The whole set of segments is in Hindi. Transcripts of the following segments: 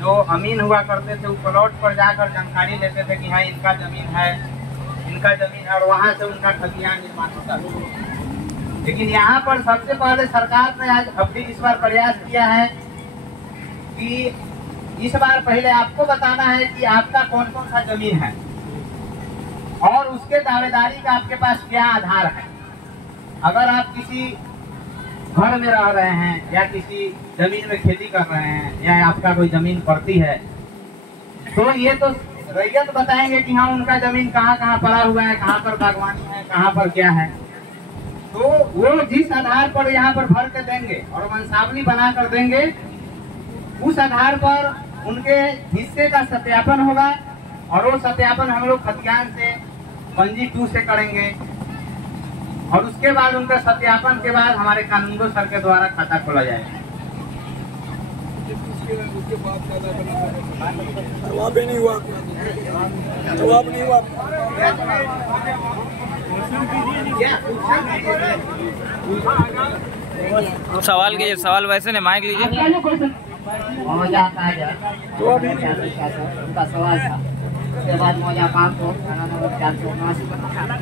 जो अमीन हुआ करते थे वो प्लॉट पर जाकर जानकारी लेते थे कि हाँ इनका जमीन है और वहाँ से उनका खतियान निर्माण होता है। लेकिन यहाँ पर सबसे पहले सरकार ने आज अभी इस बार प्रयास किया है कि इस बार पहले आपको बताना है कि आपका कौन कौन सा जमीन है और उसके दावेदारी का आपके पास क्या आधार है। अगर आप किसी घर में रह रहे हैं या किसी जमीन में खेती कर रहे हैं या आपका कोई जमीन पड़ती है तो ये तो रैयत बताएंगे कि हाँ उनका जमीन कहाँ कहाँ पड़ा हुआ है, कहाँ पर बागवानी है, कहाँ पर क्या है। तो वो जिस आधार पर यहाँ पर भर के देंगे और वंशावली बना कर देंगे उस आधार पर उनके हिस्से का सत्यापन होगा और वो सत्यापन हम लोग खतियान से पंजी 2 से करेंगे और उसके बाद उनका सत्यापन के बाद हमारे कानूनगो सर के द्वारा खाता खोला जाएगा। जवाब नहीं हुआ। सवाल कीजिए, सवाल वैसे नहीं, माइक लीजिए। उनका सवाल था उसके बाद मौजा 500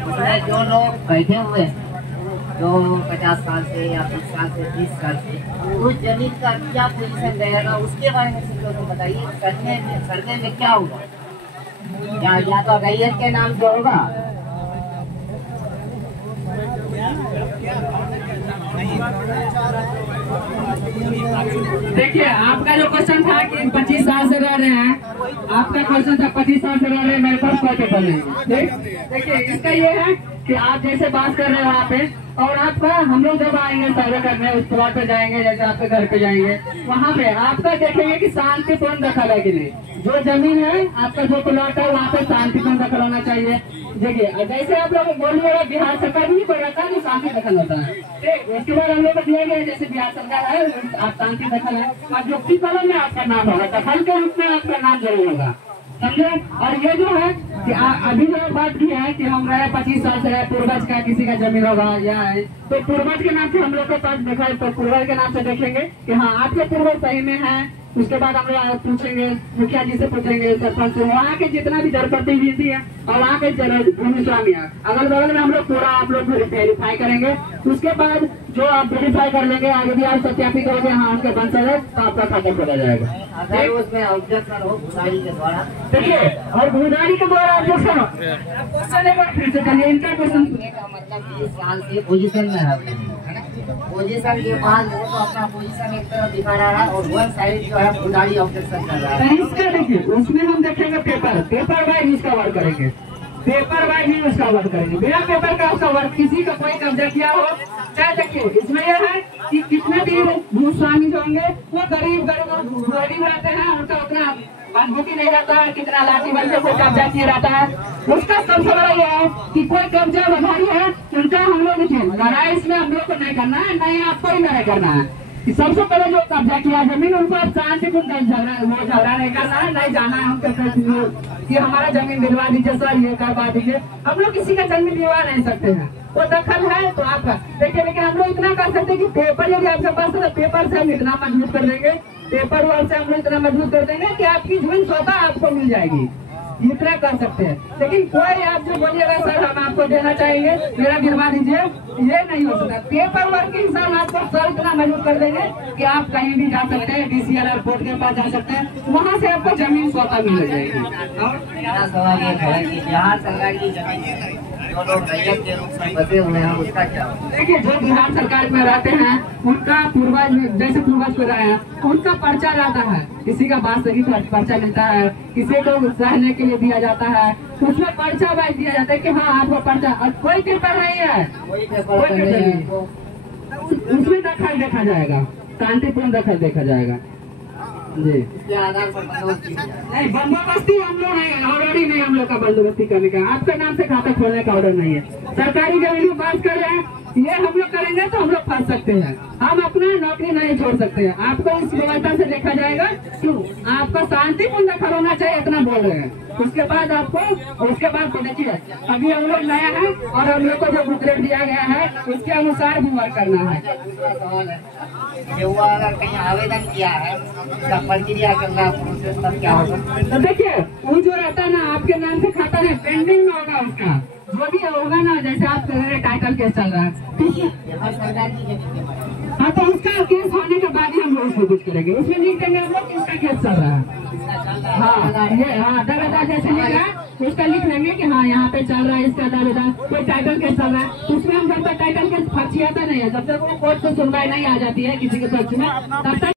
उसमें जो लोग बैठे हुए हैं जो 50 साल से या 30 साल से 30 साल से उस जमीन का क्या पोजीशन रहेगा उसके बारे में सिर्फ लोगों को बताइए। करने में क्या होगा या तो रैयत के नाम जो होगा देखिए आपका जो क्वेश्चन था कि 25 साल से रह रहे हैं, आपका क्वेश्चन था 25 साल से रह रहे हैं मेरे पास क्या पेपर नहीं। देखिए इसका ये है कि आप जैसे बात कर रहे हैं वहाँ पे और आपका हम लोग जब आएंगे सर्वे करने उस प्लॉट पे जाएंगे जैसे आपके घर पे जाएंगे वहाँ पे आपका देखेंगे कि शांतिपूर्ण दखल है कि नहीं। जो जमीन है आपका जो प्लॉट है वहाँ पे शांतिपूर्ण दखल होना चाहिए। देखिए जैसे आप लोग बोलिएगा बिहार सरकार भी कोई रहता है जो शांति दखल होता है ठीक। उसके बाद हम लोग को दिया गया जैसे बिहार सरकार है आप शांति दखल है और जो कलम में आपका नाम होगा दखल के रूप में आपका नाम जरूर होगा समझे। और ये जो है कि अभी जो बात की है कि हम रहे 25 साल से पूर्वज का किसी का जमीन होगा या है तो पूर्वज के नाम से हम लोग के पास देखा है तो पूर्वज के नाम से देखेंगे कि हाँ आपके पूर्वज सही में है। उसके बाद हम लोग पूछेंगे मुखिया जी से पूछेंगे सरपंच से वहाँ के जितना भी जनप्रतिनिधि है और वहाँ के भूमि स्वामी है अगल बगल में हम लोग पूरा आप लोग वेरीफाई करेंगे। उसके बाद जो आप वेरीफाई कर लेंगे आगे भी आप सत्यापित करोगे हाँ उनके वंशज है तो आपका खाता खोला जाएगा। अगर उसमें ऑब्जेक्शन हो भूदारी के द्वारा देखिए और भूदारी के द्वारा ऑब्जेक्शन हो क्वेश्चन एक बार फिर से करिए इनका क्वेश्चन का मतलब 20 साल से पोजीशन में है पोजीशन के बाद वो तो अपना पोजीशन एक तरफ दिखा रहा है और वन साइड जो है भूदारी ऑब्जेक्शन कर रहा है। इसका देखिए उसमें हम देखेंगे पेपर वाइज उसका वर्क करेंगे पेपर वाइज ही उसका वर्क करेंगे बिना पेपर का उसका वर्क किसी का कोई कब्जा किया हो चाहे देखिए इसमें यह है कि कितने भी भूस्वामी होंगे वो गरीब रहते हैं उनका उतना मजबूती नहीं रहता है कितना लाठी बल से कोई कब्जा किया रहता है। उसका सबसे बड़ा यह है कि कोई कब्जा बधाई है उनका हम लोग लड़ाई इसमें हम लोग को नहीं करना है नहीं आपको ही लड़ाई करना है। सबसे पहले जो कब्जा किया जमीन उनको आप शांतिपूर्ण झगड़ा नहीं करना है नहीं जाना है उनके कि हमारा जमीन दिलवा दीजिए सर ये करवा दीजिए। हम लोग किसी का जमीन दिलवा नहीं सकते हैं वो दखल है तो आपका देखिए। लेकिन हम लोग इतना कर सकते हैं कि पेपर यदि आपके पास है तो पेपर से हम इतना मजबूत कर देंगे पेपर वर्क से हम लोग इतना मजबूत कर देंगे कि आपकी जमीन स्वतः आपको मिल जाएगी इतना कर सकते हैं। लेकिन कोई आप जो बोलिएगा सर हम आपको देना चाहेंगे मेरा गिरवा दीजिए ये नहीं हो सकता। पेपर वर्क के हिसाब आपको सर इतना मजबूत कर देंगे कि आप कहीं भी जा सकते हैं DCLR कोर्ट के पास जा सकते हैं वहाँ से आपको जमीन स्वतः मिल जाएगी। और मेरा सवाल ये है कि बिहार सरकार की जमीन जो लोग रैयत के रूप में बसे हुए हैं उसका क्या? देखिए जो बिहार सरकार में रहते हैं उनका पूर्वज जैसे पूर्वज पे रहे हैं उनका पर्चा रहता है किसी का बात सही पर्चा मिलता है किसी को रहने के लिए दिया जाता है उसमें पर्चा वाइज दिया जाता है कि हाँ आपको पर्चा और कोई पेपर नहीं है उसमें दखल देखा जाएगा शांतिपूर्ण दखल देखा जाएगा जी। नहीं बंदोबस्ती हम लोग नहीं ऑर्डर ही नहीं हम लोग का बंदोबस्ती करने का आपके नाम से खाता खोलने का ऑर्डर नहीं है। सरकारी जमीन बात कर रहे हैं ये हम लोग करेंगे तो हम लोग फंस सकते हैं हम अपना नौकरी नहीं छोड़ सकते हैं। आपको इस व्यवस्था से देखा जाएगा क्यों आपका शांतिपूर्ण दखल होना चाहिए इतना बोल रहे हैं। उसके बाद तो देखिए अभी हम लोग नया है और हम लोग को जो बुकलेट दिया गया है उसके अनुसार भी वर्क करना है। कि वो अगर कहीं आवेदन किया है, उसका प्रक्रिया चल रहा है, प्रोसेस तब क्या होगा? तो देखिए वो जो रहता है ना आपके नाम से खाता है, पेंडिंग में होगा उसका जो भी होगा ना, जैसे आप कह रहे हैं टाइटल केस चल रहा है, ठीक है। पेपर सरकार की जमीन के बारे में हाँ तो उसका केस होने के बाद ही हम लोग उसको कुछ करेंगे, उसमें लिख देंगे हम लोग किसका केस चल रहा है। इसका चल रहा हाँ है। ये हाँ दावेदार जैसे लिख रहा है उसका लिख लेंगे कि हाँ यहाँ पे चल रहा है इसका दावेदार, कोई टाइटल केस चल रहा है, तो उसमें हम जब तक टाइटल केस फर्जी आता नहीं है, जब तक वो कोर्ट से सुनवाई नहीं आ जाती है किसी के पक्ष में, तब तक